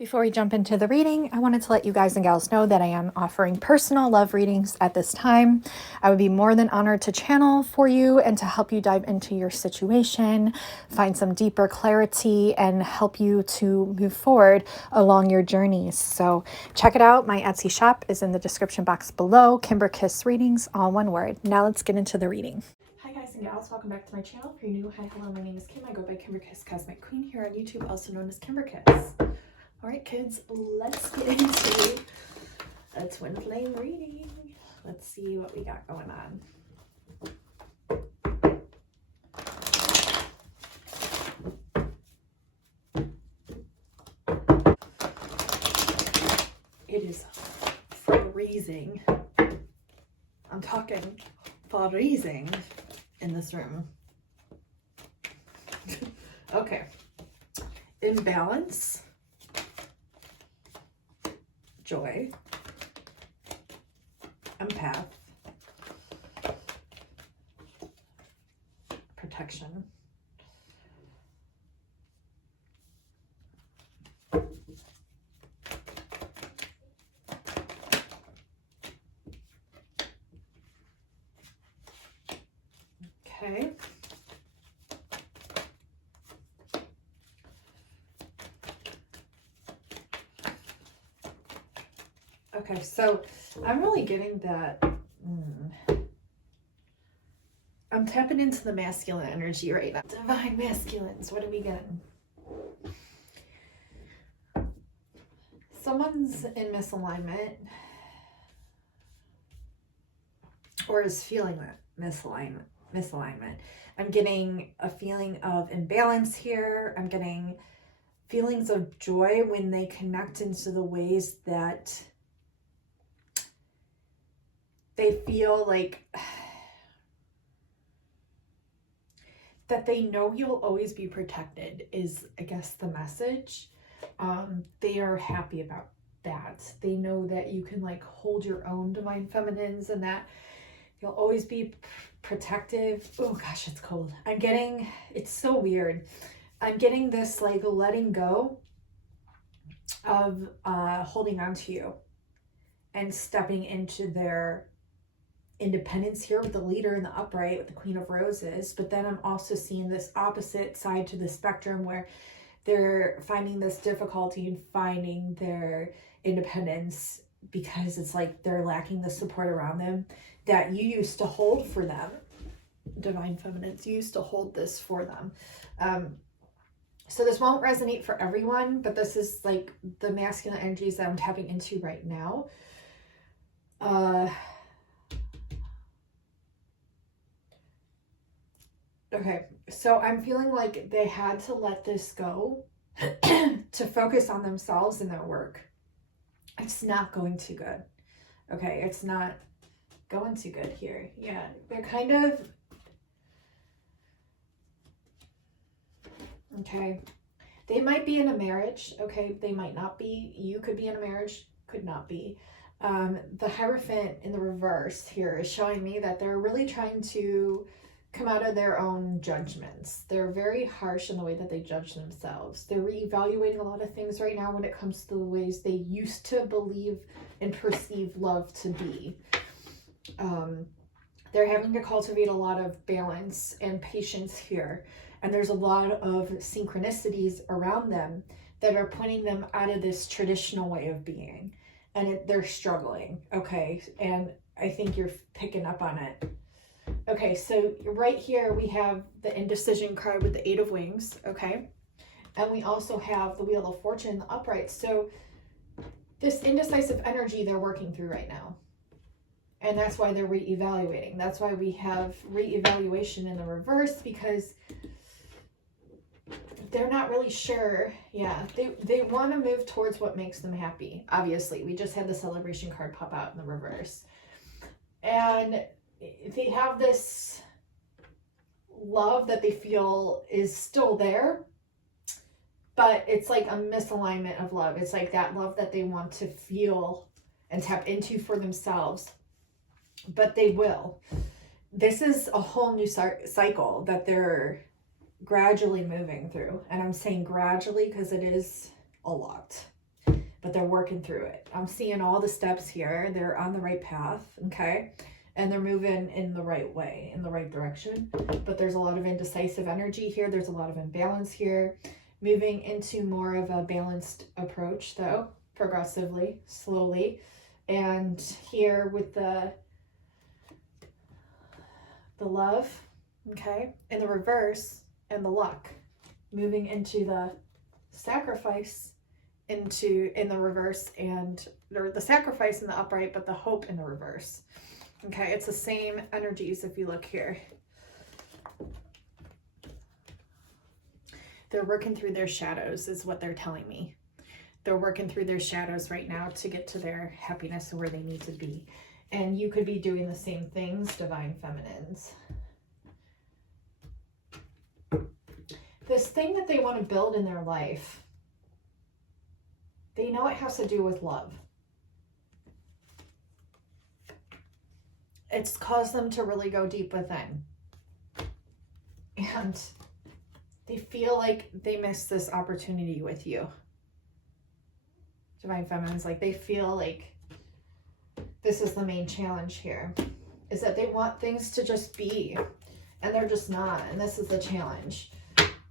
Before we jump into the reading, I wanted to let you guys and gals know that I am offering personal love readings at this time. I would be more than honored to channel for you and to help you dive into your situation, find some deeper clarity, and help you to move forward along your journeys. So check it out. My Etsy shop is in the description box below. Kimberkiss readings, all one word. Now let's get into the reading. Hi guys and gals, welcome back to my channel. If you're new, hi, hello, my name is Kim. I go by Kimberkiss Cosmic Queen here on YouTube, also known as Kimberkiss. All right, kids, let's get into a twin flame reading. Let's see what we got going on. It is freezing. I'm talking freezing in this room. Okay. Imbalance. Joy, empath, protection, okay. Okay, so I'm really getting that, I'm tapping into the masculine energy right now. Divine masculines, what are we getting? Someone's in misalignment or is feeling that misalignment. I'm getting a feeling of imbalance here. I'm getting feelings of joy when they connect into the ways that they feel like that they know you'll always be protected is, I guess, the message. They are happy about that. They know that you can like hold your own divine feminines and that you'll always be protective. Oh gosh, it's cold. It's so weird. I'm getting this like letting go of holding on to you and stepping into their independence here with the leader in the upright with the Queen of Roses. But then I'm also seeing this opposite side to the spectrum where they're finding this difficulty in finding their independence because it's like they're lacking the support around them that you used to hold for them. Divine feminines, you used to hold this for them. So this won't resonate for everyone, but this is like the masculine energies that I'm tapping into right now. Okay, so I'm feeling like they had to let this go to focus on themselves and their work. It's not going too good. Okay, it's not going too good here. Yeah, they're kind of... Okay, they might be in a marriage. Okay, they might not be. You could be in a marriage, could not be. The Hierophant in the reverse here is showing me that they're really trying to come out of their own judgments. They're very harsh in the way that they judge themselves. They're reevaluating a lot of things right now when it comes to the ways they used to believe and perceive love to be. They're having to cultivate a lot of balance and patience here. And there's a lot of synchronicities around them that are pointing them out of this traditional way of being. And they're struggling, okay? And I think you're picking up on it. Okay, so right here we have the indecision card with the 8 of Wings, okay? And we also have the Wheel of Fortune, the upright. So this indecisive energy they're working through right now. And that's why they're reevaluating. That's why we have reevaluation in the reverse, because they're not really sure. Yeah, they want to move towards what makes them happy. Obviously, we just had the celebration card pop out in the reverse. And they have this love that they feel is still there, but it's like a misalignment of love. It's like that love that they want to feel and tap into for themselves, but they will. This is a whole new cycle that they're gradually moving through. And I'm saying gradually because it is a lot. but they're working through it. I'm seeing all the steps here. They're on the right path, okay? And they're moving in the right way, in the right direction. But there's a lot of indecisive energy here. There's a lot of imbalance here. Moving into more of a balanced approach, though, progressively, slowly. And here with the love, okay, in the reverse, and the luck, moving into the sacrifice in the reverse, and or the sacrifice in the upright, but the hope in the reverse. Okay, it's the same energies if you look here. They're working through their shadows is what they're telling me. They're working through their shadows right now to get to their happiness and where they need to be. And you could be doing the same things, divine feminines. This thing that they want to build in their life, they know it has to do with love. It's caused them to really go deep within. And they feel like they missed this opportunity with you. Divine feminines, like they feel like this is the main challenge here, is that they want things to just be, and they're just not, and this is the challenge.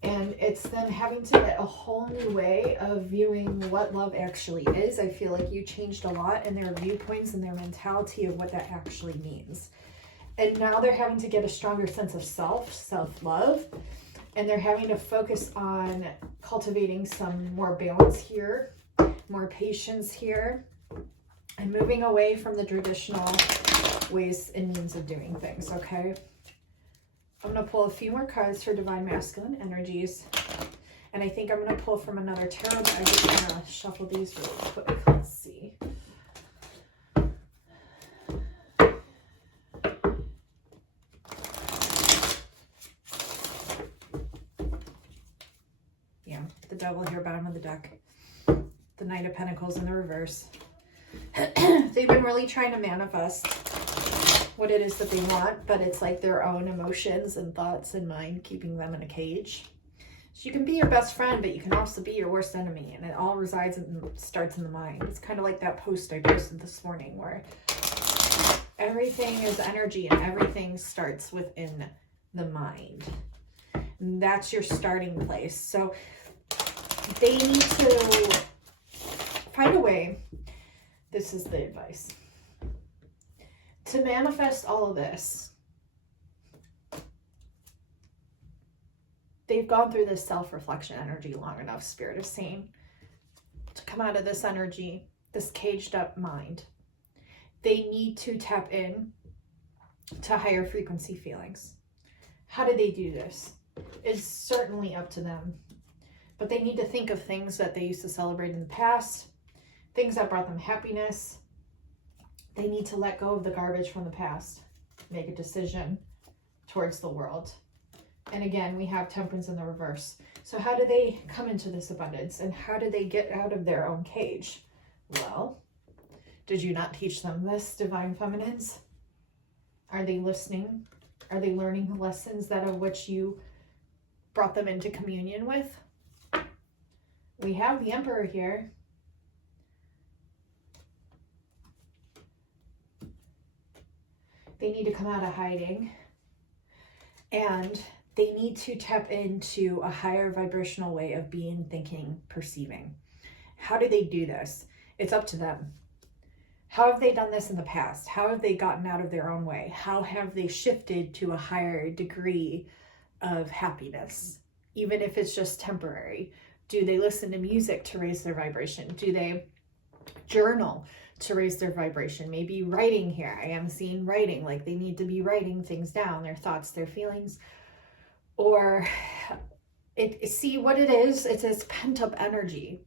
And it's them having to get a whole new way of viewing what love actually is. I feel like you changed a lot in their viewpoints and their mentality of what that actually means. And now they're having to get a stronger sense of self-love, and they're having to focus on cultivating some more balance here, more patience here, and moving away from the traditional ways and means of doing things, okay? I'm going to pull a few more cards for divine masculine energies. And I think I'm going to pull from another tarot, but I just want to shuffle these really quick. Let's see. Yeah, the devil here, bottom of the deck. The Knight of Pentacles in the reverse. They've been really trying to manifest what it is that they want, but it's like their own emotions and thoughts and mind keeping them in a cage. So you can be your best friend, but you can also be your worst enemy, and it all resides and starts in the mind. It's kind of like that post I posted this morning where everything is energy and everything starts within the mind. And that's your starting place. So they need to find a way, this is the advice, to manifest all of this. They've gone through this self-reflection energy long enough, Spirit is saying, to come out of this energy, this caged up mind. They need to tap in to higher frequency feelings. How do they do this? It's certainly up to them. But they need to think of things that they used to celebrate in the past, things that brought them happiness. They need to let go of the garbage from the past, make a decision towards the world. And again, we have Temperance in the reverse. So how do they come into this abundance, and how do they get out of their own cage? Well, did you not teach them this, divine feminines? Are they listening? Are they learning the lessons that of which you brought them into communion with? We have the Emperor here. They need to come out of hiding, and they need to tap into a higher vibrational way of being, thinking, perceiving. How do they do this? It's up to them. How have they done this in the past? How have they gotten out of their own way? How have they shifted to a higher degree of happiness, even if it's just temporary? Do they listen to music to raise their vibration? Do they journal to raise their vibration? Maybe writing here. I am seeing writing, like they need to be writing things down, their thoughts, their feelings. Or see what it is, it's this pent up energy.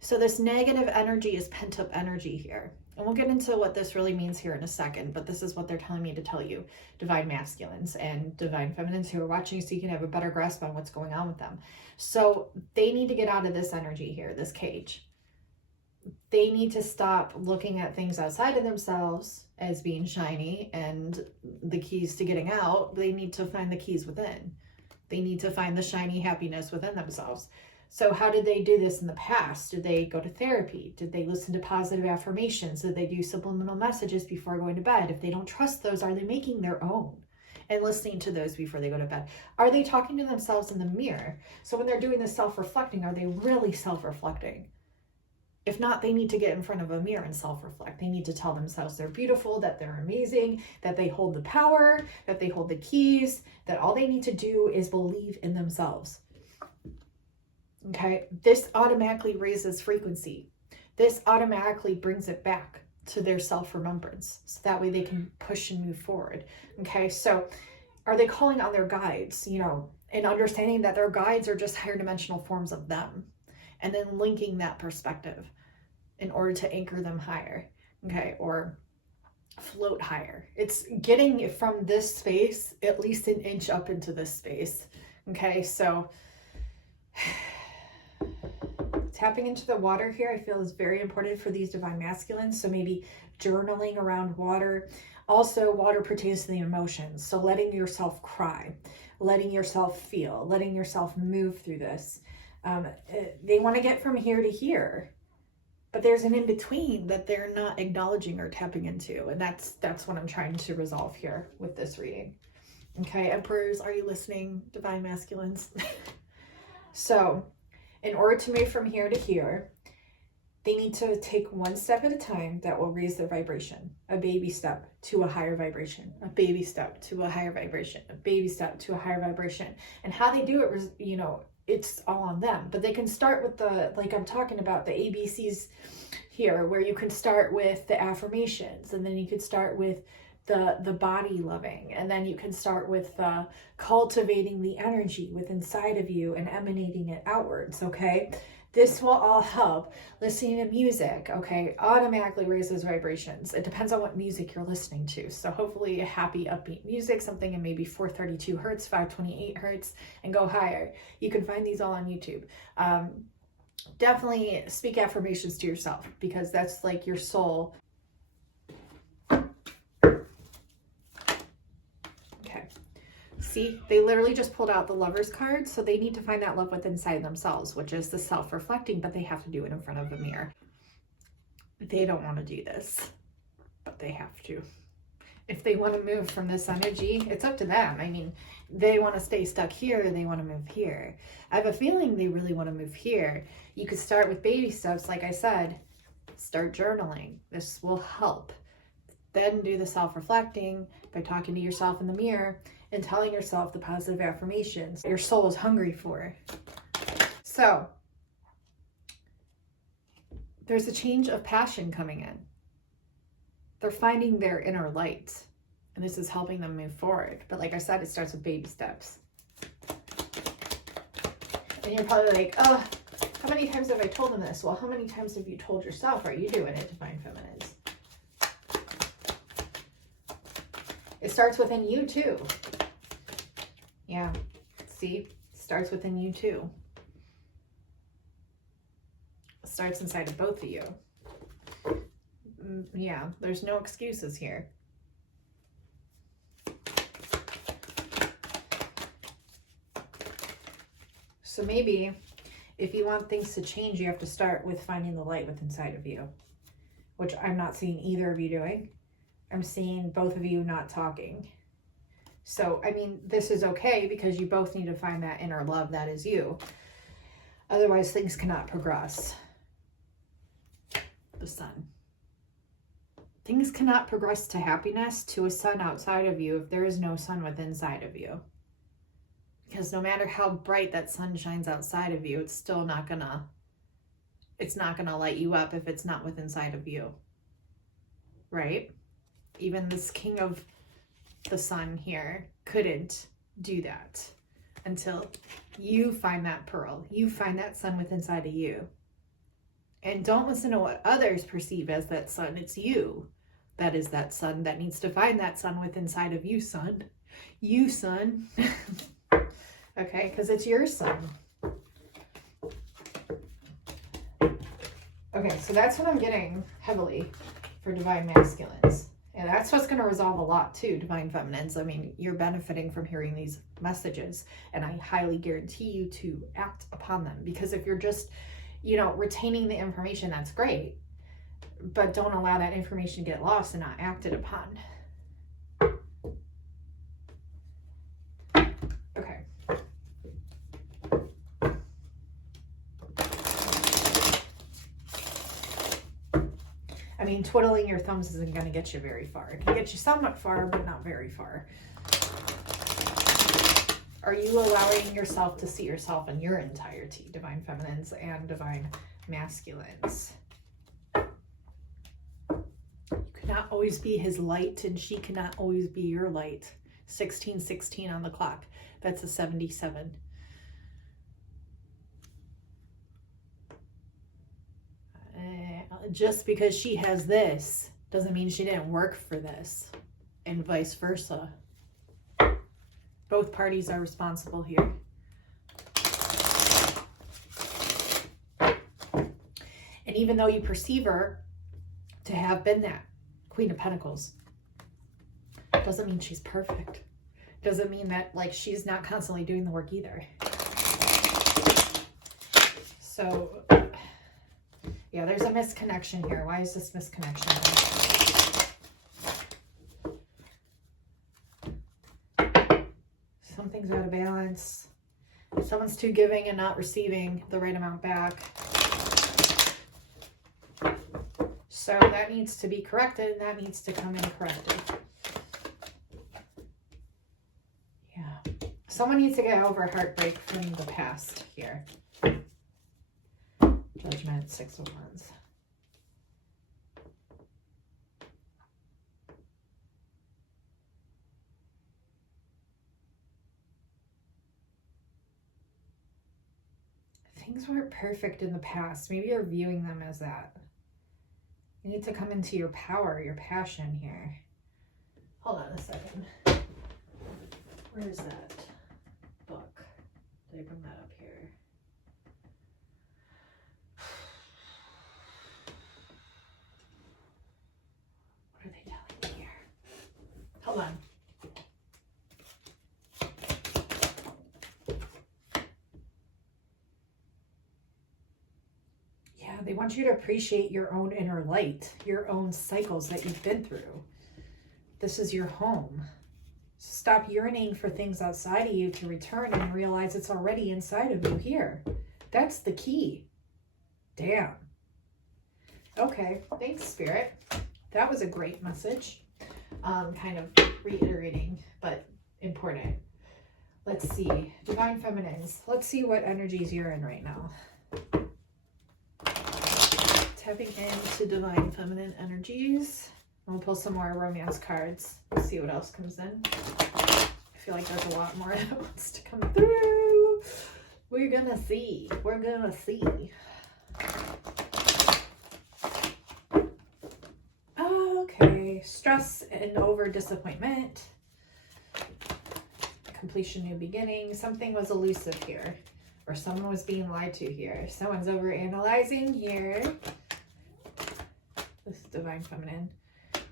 So this negative energy is pent up energy here. And we'll get into what this really means here in a second, but this is what they're telling me to tell you, divine masculines and divine feminines who are watching, so you can have a better grasp on what's going on with them. So they need to get out of this energy here, this cage. They need to stop looking at things outside of themselves as being shiny and the keys to getting out. They need to find the keys within. They need to find the shiny happiness within themselves. So how did they do this in the past? Did they go to therapy? Did they listen to positive affirmations? Did they do subliminal messages before going to bed? If they don't trust those, are they making their own and listening to those before they go to bed? Are they talking to themselves in the mirror? So when they're doing this self-reflecting, are they really self-reflecting? If not, they need to get in front of a mirror and self-reflect. They need to tell themselves they're beautiful, that they're amazing, that they hold the power, that they hold the keys, that all they need to do is believe in themselves. Okay, this automatically raises frequency. This automatically brings it back to their self-remembrance. So that way they can push and move forward. Okay, so are they calling on their guides, you know, and understanding that their guides are just higher dimensional forms of them, and then linking that perspective in order to anchor them higher, okay, or float higher. It's getting from this space at least an inch up into this space, okay? So tapping into the water here, I feel is very important for these divine masculines. So maybe journaling around water. Also, water pertains to the emotions. So letting yourself cry, letting yourself feel, letting yourself move through this. They want to get from here to here, but there's an in-between that they're not acknowledging or tapping into. And that's what I'm trying to resolve here with this reading. Okay, Emperors, are you listening, divine masculines? So in order to move from here to here, they need to take one step at a time that will raise their vibration. A baby step to a higher vibration, a baby step to a higher vibration, a baby step to a higher vibration. And how they do it, you know, it's all on them. But they can start with the, like I'm talking about, the ABCs here, where you can start with the affirmations, and then you could start with the body loving, and then you can start with cultivating the energy within inside of you and emanating it outwards. Okay, this will all help. Listening to music, okay, automatically raises vibrations. It depends on what music you're listening to. So hopefully a happy upbeat music, something in maybe 432 hertz, 528 hertz, and go higher. You can find these all on YouTube. Definitely speak affirmations to yourself, because that's like your soul. See, they literally just pulled out the Lover's card, so they need to find that love within inside themselves, which is the self-reflecting, but they have to do it in front of a mirror. They don't want to do this, but they have to. If they want to move from this energy, it's up to them. I mean, they want to stay stuck here, they want to move here. I have a feeling they really want to move here. You could start with baby steps, like I said. Start journaling. This will help. Then do the self-reflecting by talking to yourself in the mirror and telling yourself the positive affirmations your soul is hungry for. So there's a change of passion coming in. They're finding their inner light, and this is helping them move forward. But like I said, it starts with baby steps. And you're probably like, oh, how many times have I told them this? Well, how many times have you told yourself? Are you doing it, divine feminines? It starts within you too. Yeah, see, it starts within you too. It starts inside of both of you. Yeah, there's no excuses here. So maybe if you want things to change, you have to start with finding the light within inside of you, which I'm not seeing either of you doing. I'm seeing both of you not talking. So, I mean, this is okay, because you both need to find that inner love that is you. Otherwise, things cannot progress. The sun. Things cannot progress to happiness, to a sun outside of you, if there is no sun within inside of you. Because no matter how bright that sun shines outside of you, it's still not gonna light you up if it's not within inside of you. Right? Even this king of the sun here couldn't do that until you find that pearl. You find that sun within inside of you. And don't listen to what others perceive as that sun. It's you that is that sun that needs to find that sun within inside of you, son. You, son. Okay, because it's your sun. Okay, so that's what I'm getting heavily for divine masculines. And that's what's going to resolve a lot too, Divine Feminines. I mean, you're benefiting from hearing these messages, and I highly guarantee you to act upon them, because if you're just, you know, retaining the information, that's great, but don't allow that information to get lost and not acted upon. Okay. I mean, twiddling your thumbs isn't going to get you very far. It can get you somewhat far, but not very far. Are you allowing yourself to see yourself in your entirety, Divine Feminines and Divine Masculines? You cannot always be his light, and she cannot always be your light. 1616 on the clock. That's a 77. Just because she has this doesn't mean she didn't work for this, and vice versa. Both parties are responsible here. And even though you perceive her to have been that Queen of Pentacles, doesn't mean she's perfect. Doesn't mean that, like, she's not constantly doing the work either. So yeah, there's a misconnection here. Why is this misconnection? Something's out of balance. Someone's too giving and not receiving the right amount back. So that needs to be corrected, and that needs to come in corrected. Yeah. Someone needs to get over heartbreak from the past here. Judgment, 6 of Wands. Things weren't perfect in the past. Maybe you're viewing them as that. You need to come into your power, your passion here. Hold on a second. Where is that book? Did I bring that up here? What are they telling me here? Hold on. Yeah, they want you to appreciate your own inner light, your own cycles that you've been through. This is your home. Stop yearning for things outside of you to return and realize it's already inside of you here. That's the key. Damn. Okay, thanks, Spirit. That was a great message. Kind of reiterating, but important. Let's see. Divine Feminines. Let's see what energies you're in right now. Tapping into Divine Feminine energies. I'm going to pull some more romance cards. Let's see what else comes in. I feel like there's a lot more that wants to come through. We're going to see. We're going to see. Okay. Stress and over disappointment. Completion, new beginning. Something was elusive here. Or someone was being lied to here. Someone's over analyzing here. This is Divine Feminine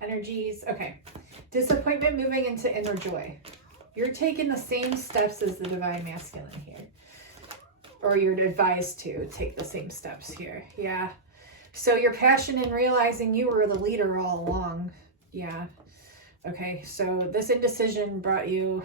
energies. Okay. Disappointment moving into inner joy. You're taking the same steps as the Divine Masculine here. Or you're advised to take the same steps here. Yeah. So your passion in realizing you were the leader all along. Yeah. Okay. So this indecision brought you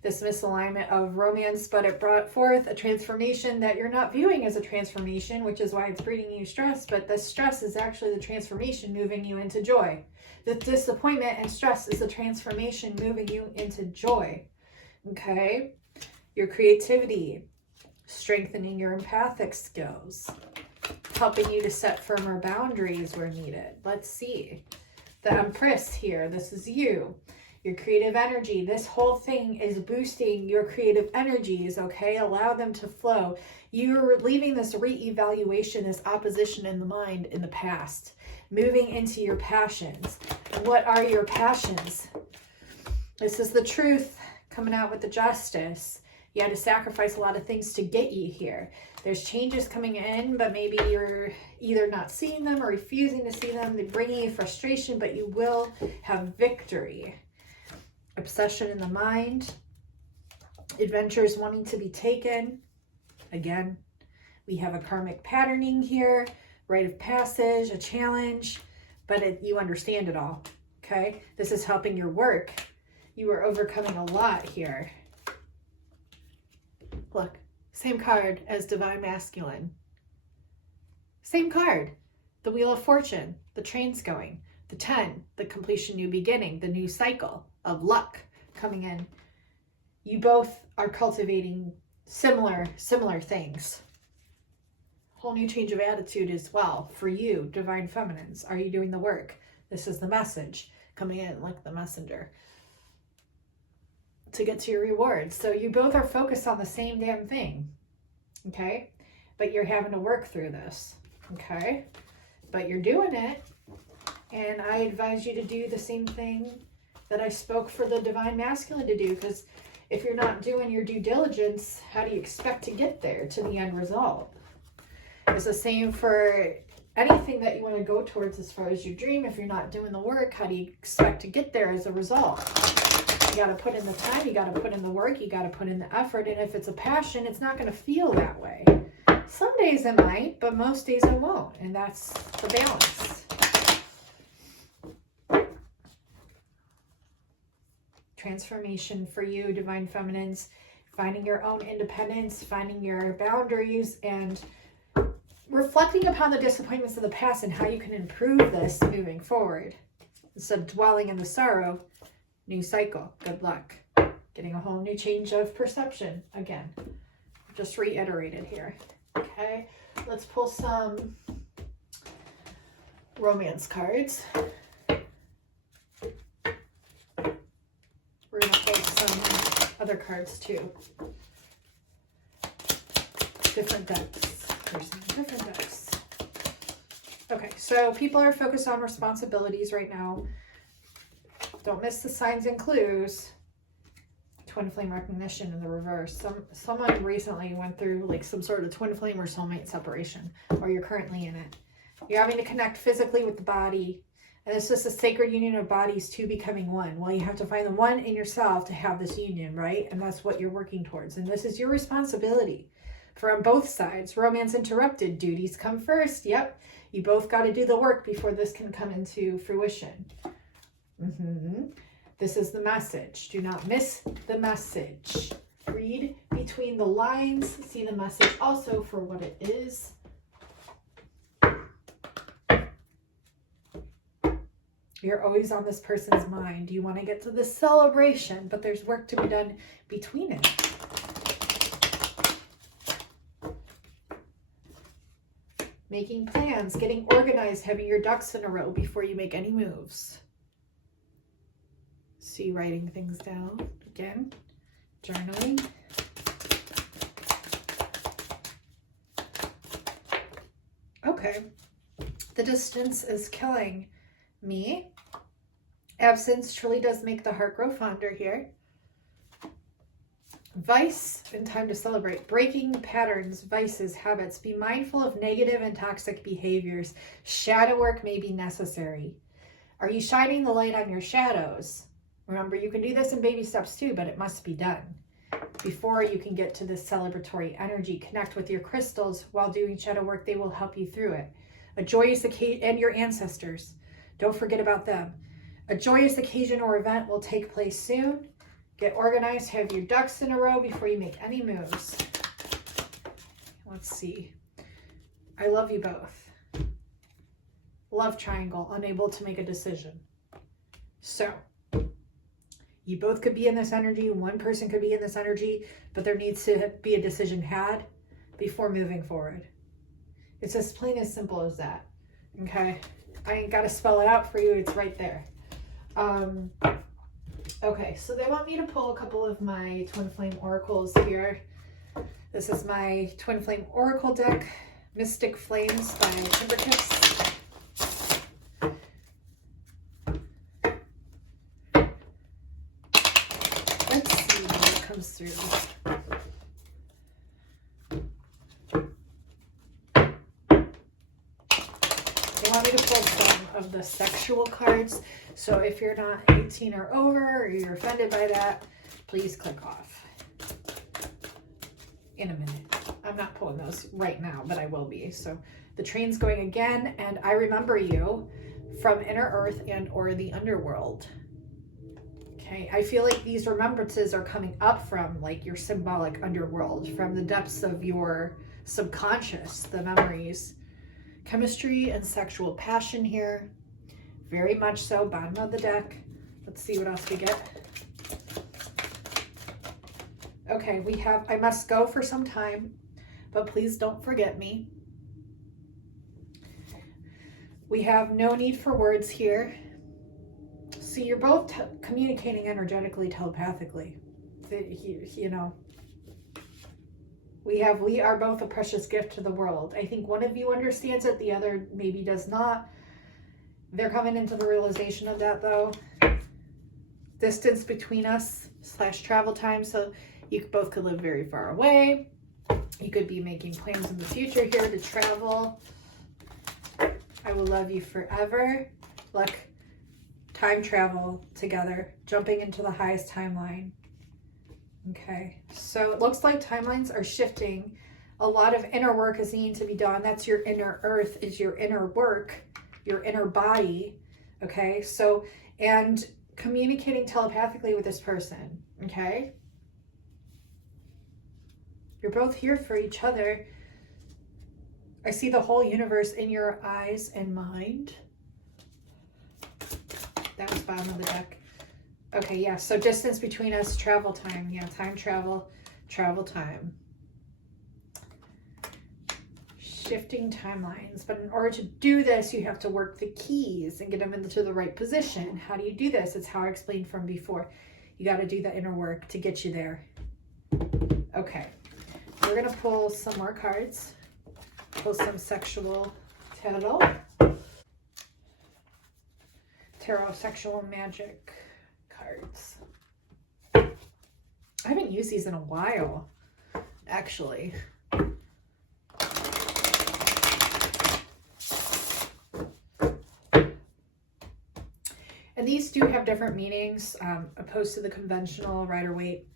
this misalignment of romance, but it brought forth a transformation that you're not viewing as a transformation, which is why it's breeding you stress. But the stress is actually the transformation moving you into joy. The disappointment and stress is the transformation moving you into joy. Okay? Your creativity, strengthening your empathic skills, helping you to set firmer boundaries where needed. Let's see. The Empress here, this is you. Your creative energy. This whole thing is boosting your creative energies, okay? Allow them to flow. You're leaving this re-evaluation, this opposition in the mind in the past, moving into your passions. What are your passions? This is the truth coming out with the Justice. You had to sacrifice a lot of things to get you here. There's changes coming in, but maybe you're either not seeing them or refusing to see them. They're bringing you frustration, but you will have victory. Obsession in the mind. Adventures wanting to be taken. Again, we have a karmic patterning here. Rite of passage, a challenge, but you understand it all, okay? This is helping your work. You are overcoming a lot here. Look, same card as Divine Masculine. Same card. The Wheel of Fortune, the train's going. The 10, the completion, new beginning, the new cycle of luck coming in. You both are cultivating similar things. Whole new change of attitude as well for you, Divine Feminines. Are you doing the work? This is the message coming in like the messenger to get to your rewards. So you both are focused on the same damn thing, okay? But you're having to work through this, okay? But you're doing it, and I advise you to do the same thing that I spoke for the Divine Masculine to do, because if you're not doing your due diligence, how do you expect to get there to the end result? It's the same for anything that you want to go towards as far as your dream. If you're not doing the work, how do you expect to get there as a result? You got to put in the time, you got to put in the work, you got to put in the effort. And if it's a passion, it's not going to feel that way. Some days it might, but most days it won't. And that's the balance. Transformation for you, Divine Feminines. Finding your own independence, finding your boundaries, and reflecting upon the disappointments of the past and how you can improve this moving forward. Instead of dwelling in the sorrow, new cycle, good luck. Getting a whole new change of perception again. Just reiterated here. Okay, let's pull some romance cards. We're going to pull some other cards too. Different decks. Different decks. Okay, so people are focused on responsibilities right now. Don't miss the signs and clues. Twin flame recognition in the reverse. Someone recently went through like some sort of twin flame or soulmate separation, or you're currently in it. You're having to connect physically with the body, and it's just a sacred union of bodies, two becoming one. Well, you have to find the one in yourself to have this union, right? And that's what you're working towards, and this is your responsibility. From both sides. Romance interrupted. Duties come first. Yep. You both got to do the work before this can come into fruition. This is the message. Do not miss the message. Read between the lines. See the message also for what it is. You're always on this person's mind. You want to get to the celebration, but there's work to be done between it. Making plans, getting organized, having your ducks in a row before you make any moves. See, writing things down again, journaling. Okay, the distance is killing me. Absence truly does make the heart grow fonder here. Vice and time to celebrate. Breaking patterns, vices, habits. Be mindful of negative and toxic behaviors. Shadow work may be necessary. Are you shining the light on your shadows? Remember, you can do this in baby steps too, but it must be done. Before you can get to this celebratory energy, connect with your crystals while doing shadow work. They will help you through it. A joyous occasion, and your ancestors. Don't forget about them. A joyous occasion or event will take place soon. Get organized, have your ducks in a row before you make any moves. Let's see. I love you both. Love triangle, unable to make a decision. So, you both could be in this energy. One person could be in this energy, but there needs to be a decision had before moving forward. It's as plain as simple as that. Okay? I ain't got to spell it out for you. It's right there. Okay, so they want me to pull a couple of my Twin Flame Oracles here. This is my Twin Flame Oracle deck, Mystic Flames by Kimberkiss. Let's see what comes through. I wanted to pull some of the sexual cards. So if you're not 18 or over, or you're offended by that, please click off in a minute. I'm not pulling those right now, but I will be. So the train's going again, and I remember you from inner earth and or the underworld. Okay, I feel like these remembrances are coming up from like your symbolic underworld, from the depths of your subconscious, the memories. Chemistry and sexual passion here. Very much so. Bottom of the deck. Let's see what else we get. Okay, we have, I must go for some time, but please don't forget me. We have no need for words here. So you're both communicating energetically, telepathically. You know, we are both a precious gift to the world. I think one of you understands it, the other maybe does not. They're coming into the realization of that though. Distance between us / travel time. So you both could live very far away. You could be making plans in the future here to travel. I will love you forever. Look, time travel together, jumping into the highest timeline. Okay, so it looks like timelines are shifting. A lot of inner work is needing to be done. That's your inner earth, is your inner work, your inner body. Okay, so, and communicating telepathically with this person. Okay, you're both here for each other. I see the whole universe in your eyes and mind. That was bottom of the deck. Okay, yeah, so distance between us, travel time. Yeah, time travel, travel time. Shifting timelines. But in order to do this, you have to work the keys and get them into the right position. How do you do this? It's how I explained from before. You got to do the inner work to get you there. Okay, we're going to pull some more cards. Pull some sexual tarot sexual magic cards. I haven't used these in a while, actually. And these do have different meanings, opposed to the conventional Rider-Waite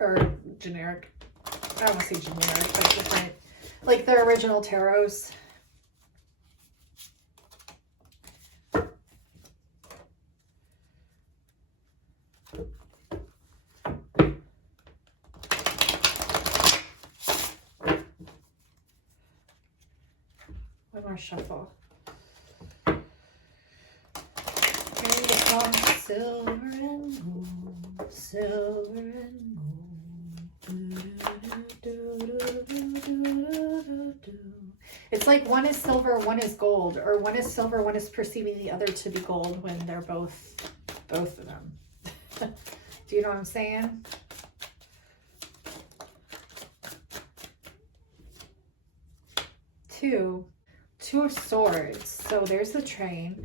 or generic. I don't want to say generic, but different, like the original tarots. One more shuffle. Here you come, silver and gold, silver and gold. It's like one is silver, one is gold, or one is silver, one is perceiving the other to be gold when they're both of them. Do you know what I'm saying? Two of swords. So there's the train.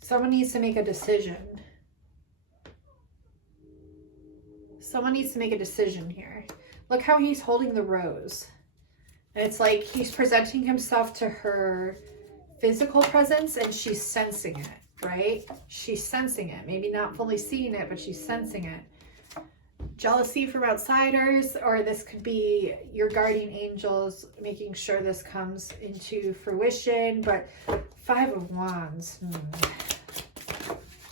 Someone needs to make a decision. Someone needs to make a decision here. Look how he's holding the rose. And it's like he's presenting himself to her physical presence and she's sensing it, right? She's sensing it. Maybe not fully seeing it, but she's sensing it. Jealousy from outsiders, or this could be your guardian angels making sure this comes into fruition. But 5 of Wands.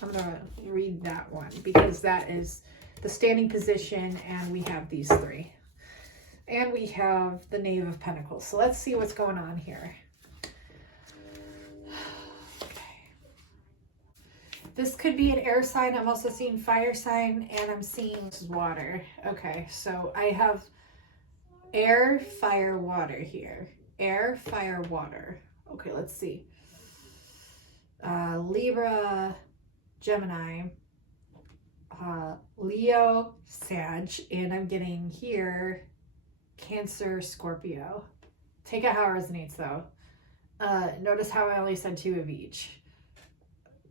I'm going to read that one because that is the standing position, and we have these 3. And we have the Knave of Pentacles. So let's see what's going on here. This could be an air sign. I'm also seeing fire sign, and I'm seeing this is water. Okay, so I have air, fire, water here. Air, fire, water. Okay, let's see. Libra, Gemini, Leo, Sag, and I'm getting here Cancer, Scorpio. Take it how it resonates though. Notice how I only said 2 of each.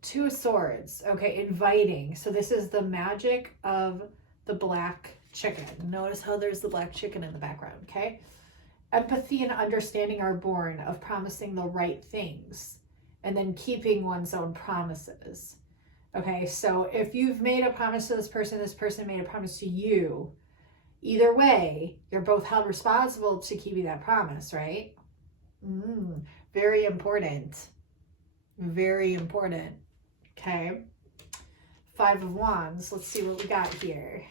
2 of Swords. Okay, inviting. So this is the magic of the black chicken. Notice how there's the black chicken in the background, okay? Empathy and understanding are born of promising the right things and then keeping one's own promises. Okay, so if you've made a promise to this person made a promise to you, either way, you're both held responsible to keeping that promise, right? Very important. Very important. Okay. 5 of Wands. Let's see what we got here.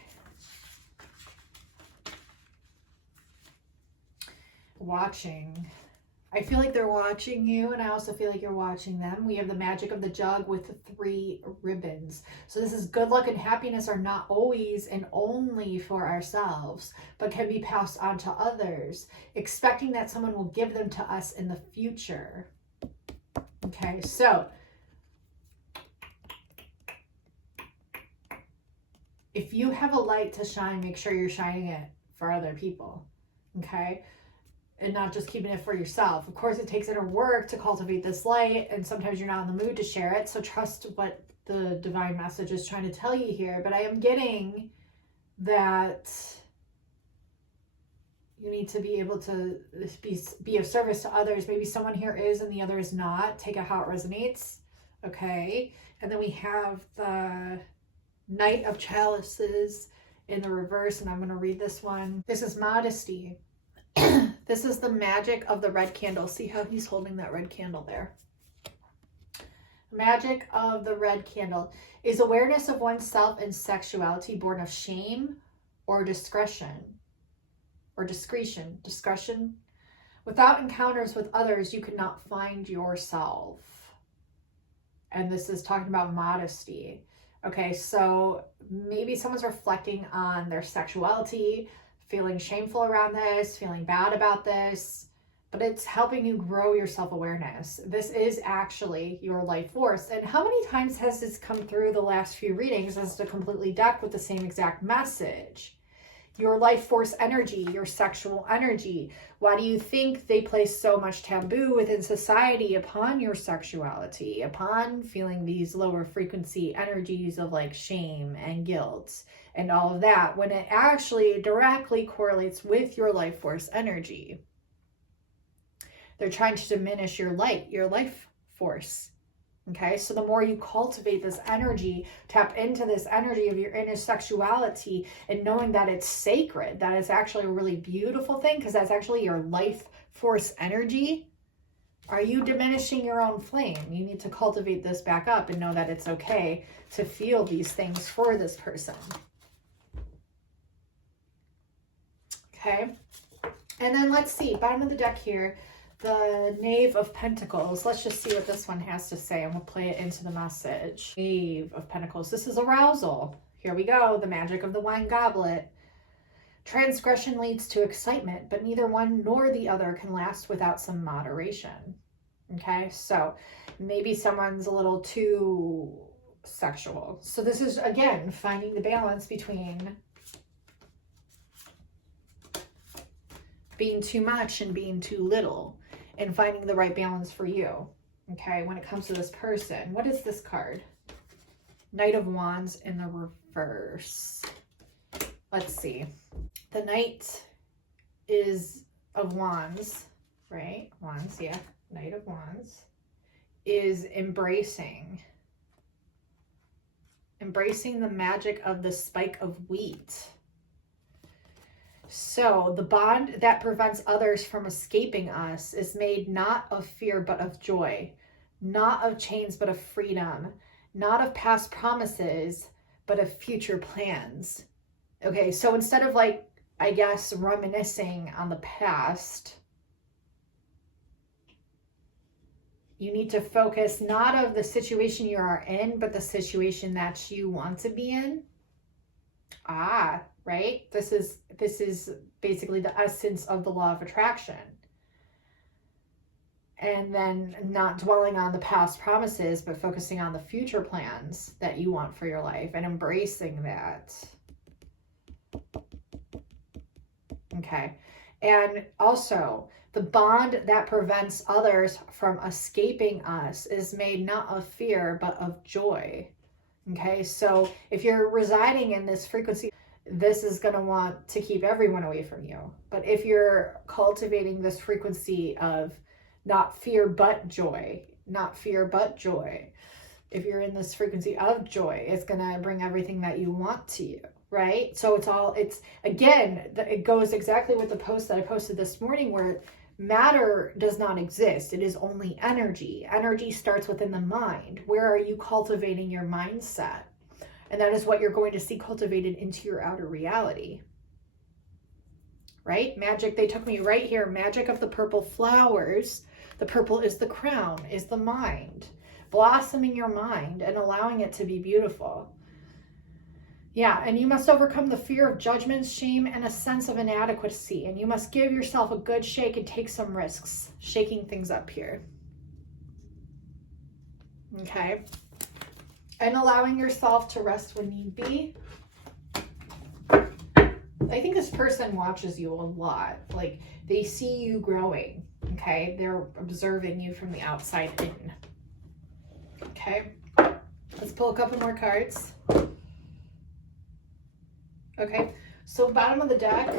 Watching. I feel like they're watching you, and I also feel like you're watching them. We have the magic of the jug with 3 ribbons. So this is good luck and happiness are not always and only for ourselves, but can be passed on to others, expecting that someone will give them to us in the future. Okay, so if you have a light to shine, make sure you're shining it for other people. Okay? And not just keeping it for yourself. Of course, it takes inner work to cultivate this light, and sometimes you're not in the mood to share it. So trust what the divine message is trying to tell you here. But I am getting that you need to be able to be of service to others. Maybe someone here is and the other is not. Take it how it resonates. Okay. And then we have the Knight of Chalices in the reverse, and I'm going to read this one. This is modesty. This is the magic of the red candle. See how he's holding that red candle there. Magic of the red candle is awareness of oneself and sexuality born of shame or discretion. Or discretion. Discretion. Without encounters with others, you could not find yourself. And this is talking about modesty. Okay, so maybe someone's reflecting on their sexuality, feeling shameful around this, feeling bad about this, but it's helping you grow your self-awareness. This is actually your life force. And how many times has this come through the last few readings as a completely deck with the same exact message? Your life force energy, your sexual energy. Why do you think they place so much taboo within society upon your sexuality, upon feeling these lower frequency energies of like shame and guilt and all of that, when it actually directly correlates with your life force energy? They're trying to diminish your light, your life force. Okay, so the more you cultivate this energy, tap into this energy of your inner sexuality and knowing that it's sacred, that it's actually a really beautiful thing because that's actually your life force energy. Are you diminishing your own flame? You need to cultivate this back up and know that it's okay to feel these things for this person. Okay, and then let's see, bottom of the deck here. The Knave of Pentacles. Let's just see what this one has to say and we'll play it into the message. Knave of Pentacles. This is arousal. Here we go. The magic of the wine goblet. Transgression leads to excitement, but neither one nor the other can last without some moderation. Okay, so maybe someone's a little too sexual. So this is, again, finding the balance between being too much and being too little, and finding the right balance for you. Okay, when it comes to this person, what is this card? Knight of Wands in the reverse. Let's see. The Knight is of Wands, right? Wands, yeah. Knight of Wands is embracing the magic of the spike of wheat. So the bond that prevents others from escaping us is made not of fear, but of joy, not of chains, but of freedom, not of past promises, but of future plans. Okay, so instead of like, I guess, reminiscing on the past, you need to focus not of the situation you are in, but the situation that you want to be in. Right? This is basically the essence of the law of attraction. And then not dwelling on the past promises, but focusing on the future plans that you want for your life and embracing that. Okay. And also, the bond that prevents others from escaping us is made not of fear, but of joy. Okay. So if you're residing in this frequency, this is going to want to keep everyone away from you. But if you're cultivating this frequency of not fear, but joy, not fear, but joy. If you're in this frequency of joy, it's going to bring everything that you want to you, right? So again, it goes exactly with the post that I posted this morning, where matter does not exist. It is only energy. Energy starts within the mind. Where are you cultivating your mindset? And that is what you're going to see cultivated into your outer reality. Right? Magic, they took me right here. Magic of the purple flowers. The purple is the crown, is the mind. Blossoming your mind and allowing it to be beautiful. Yeah, and you must overcome the fear of judgment, shame, and a sense of inadequacy. And you must give yourself a good shake and take some risks, shaking things up here. Okay. And allowing yourself to rest when need be. I think this person watches you a lot. Like, they see you growing. Okay. They're observing you from the outside in. Okay. Let's pull a couple more cards. Okay, so bottom of the deck,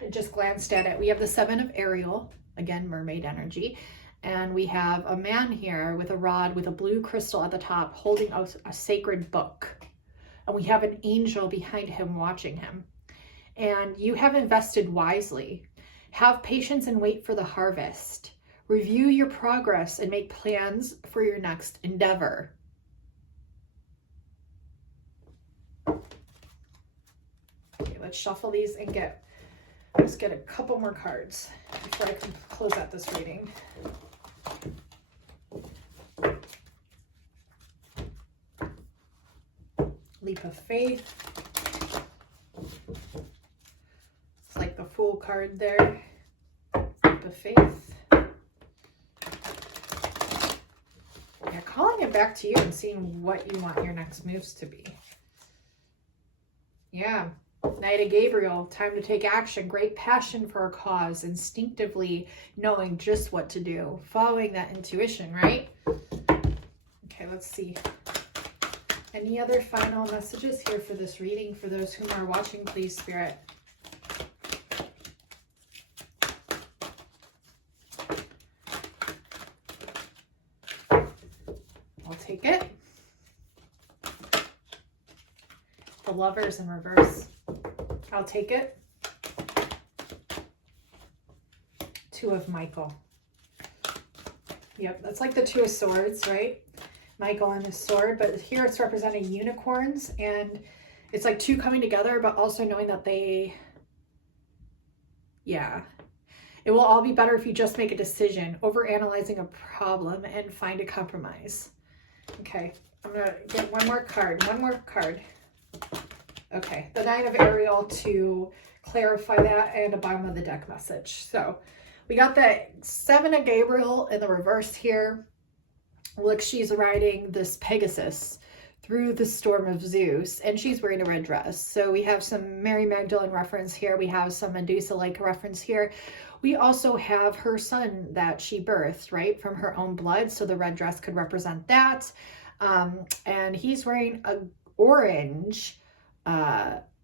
I just glanced at it. We have the Seven of Ariel, again, mermaid energy. And we have a man here with a rod with a blue crystal at the top holding a sacred book. And we have an angel behind him watching him. And you have invested wisely. Have patience and wait for the harvest. Review your progress and make plans for your next endeavor. Okay, let's shuffle these and let's get a couple more cards before I can close out this reading. Leap of faith. It's like the Fool card there. Leap of faith. You're calling it back to you and seeing what you want your next moves to be. Yeah. Knight of Gabriel, time to take action, great passion for a cause, instinctively knowing just what to do, following that intuition, right? Okay, let's see. Any other final messages here for this reading for those who are watching, please, Spirit? I'll take it. The Lovers in reverse. I'll take it. Two of Michael. Yep, that's like the Two of Swords, right? Michael and his sword, but here it's representing unicorns, and it's like two coming together, but also knowing that it will all be better if you just make a decision, over analyzing a problem and find a compromise. Okay, I'm gonna get one more card. Okay, the Nine of Ariel to clarify that, and a bottom of the deck message. So we got the Seven of Gabriel in the reverse here. Look, she's riding this Pegasus through the storm of Zeus, and she's wearing a red dress. So we have some Mary Magdalene reference here. We have some Medusa-like reference here. We also have her son that she birthed, right, from her own blood. So the red dress could represent that. And he's wearing a orange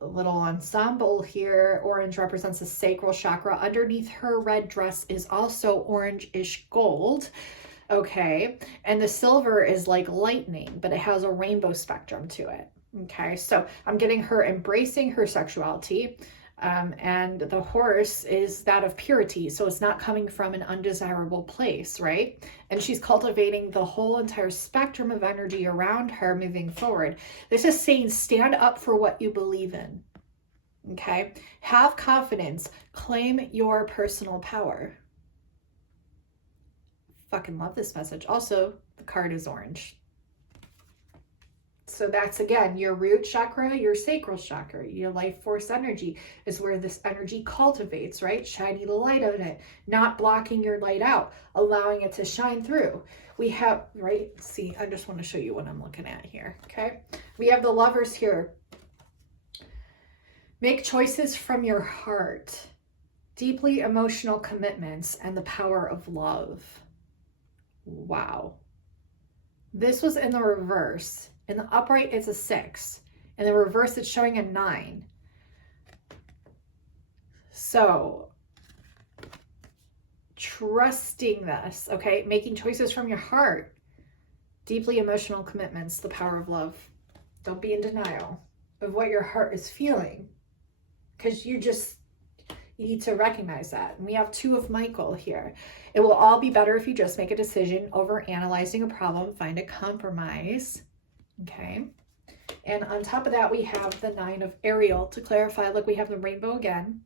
little ensemble here. Orange represents the sacral chakra. Underneath her red dress is also orange-ish gold. Okay, and the silver is like lightning, but it has a rainbow spectrum to it. Okay, so I'm getting her embracing her sexuality, and the horse is that of purity, so it's not coming from an undesirable place, right? And she's cultivating the whole entire spectrum of energy around her moving forward. This is saying stand up for what you believe in. Okay, have confidence, claim your personal power. Fucking love this message. Also, the card is orange. So that's, again, your root chakra, your sacral chakra, your life force energy is where this energy cultivates, right? Shining the light on it, not blocking your light out, allowing it to shine through. We have, right? See, I just want to show you what I'm looking at here, okay? We have the Lovers here. Make choices from your heart, deeply emotional commitments, and the power of love. Wow. This was in the reverse. In the upright, it's a 6. In the reverse, it's showing a 9. So, trusting this, okay? Making choices from your heart. Deeply emotional commitments, the power of love. Don't be in denial of what your heart is feeling, because you need to recognize that. And we have 2 of Michael here. It will all be better if you just make a decision over analyzing a problem, find a compromise, okay? And on top of that, we have the 9 of Ariel. To clarify, look, we have the rainbow again.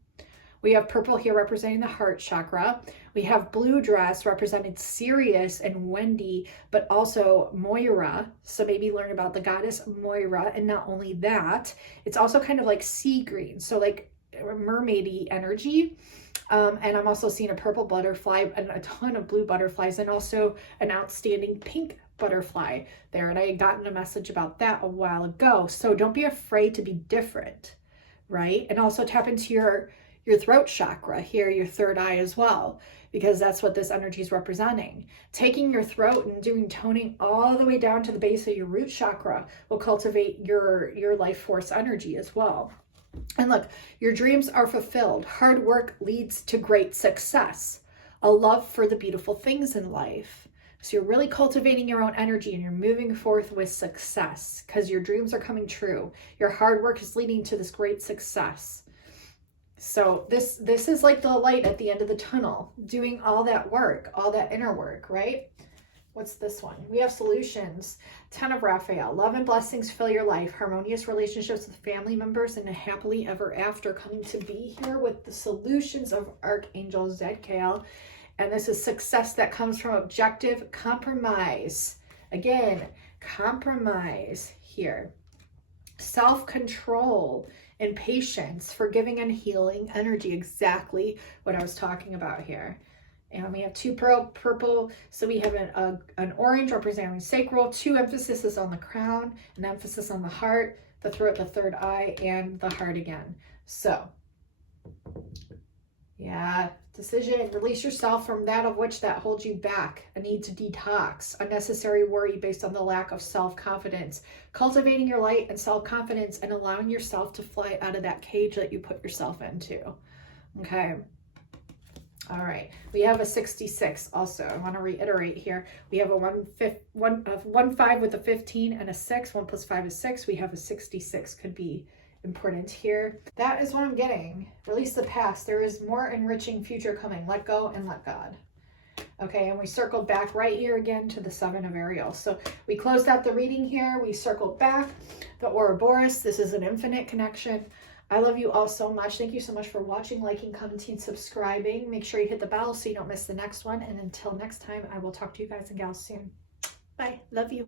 We have purple here representing the heart chakra. We have blue dress representing Sirius and Wendy, but also Moira. So maybe learn about the goddess Moira. And not only that, it's also kind of like sea green. So like mermaidy energy. And I'm also seeing a purple butterfly and a ton of blue butterflies, and also an outstanding pink butterfly there. And I had gotten a message about that a while ago. So don't be afraid to be different, right? And also tap into your throat chakra here, your third eye as well, because that's what this energy is representing. Taking your throat and doing toning all the way down to the base of your root chakra will cultivate your life force energy as well. And look, your dreams are fulfilled. Hard work leads to great success. A love for the beautiful things in life. So you're really cultivating your own energy and you're moving forth with success because your dreams are coming true. Your hard work is leading to this great success. So this is like the light at the end of the tunnel, doing all that work, all that inner work, right? What's this one? We have solutions. 10 of Raphael. Love and blessings fill your life. Harmonious relationships with family members and a happily ever after, coming to be here with the solutions of Archangel Zadkiel. And this is success that comes from objective compromise. Again, compromise here. Self-control and patience, forgiving and healing energy. Exactly what I was talking about here. And we have 2 purple. So we have an orange representing sacral, 2 emphases on the crown, an emphasis on the heart, the throat, the third eye, and the heart again. So yeah, decision, release yourself from that of which that holds you back, a need to detox, unnecessary worry based on the lack of self-confidence, cultivating your light and self-confidence and allowing yourself to fly out of that cage that you put yourself into. Okay. All right, we have a 66 also. I want to reiterate here. We have a 1 5 with a 15 and a 6. 1 plus 5 is 6. We have a 66 could be important here. That is what I'm getting. Release the past. There is more enriching future coming. Let go and let God. Okay, and we circled back right here again to the 7 of Ariel. So we closed out the reading here. We circled back the Ouroboros. This is an infinite connection. I love you all so much. Thank you so much for watching, liking, commenting, subscribing. Make sure you hit the bell so you don't miss the next one. And until next time, I will talk to you guys and gals soon. Bye. Love you.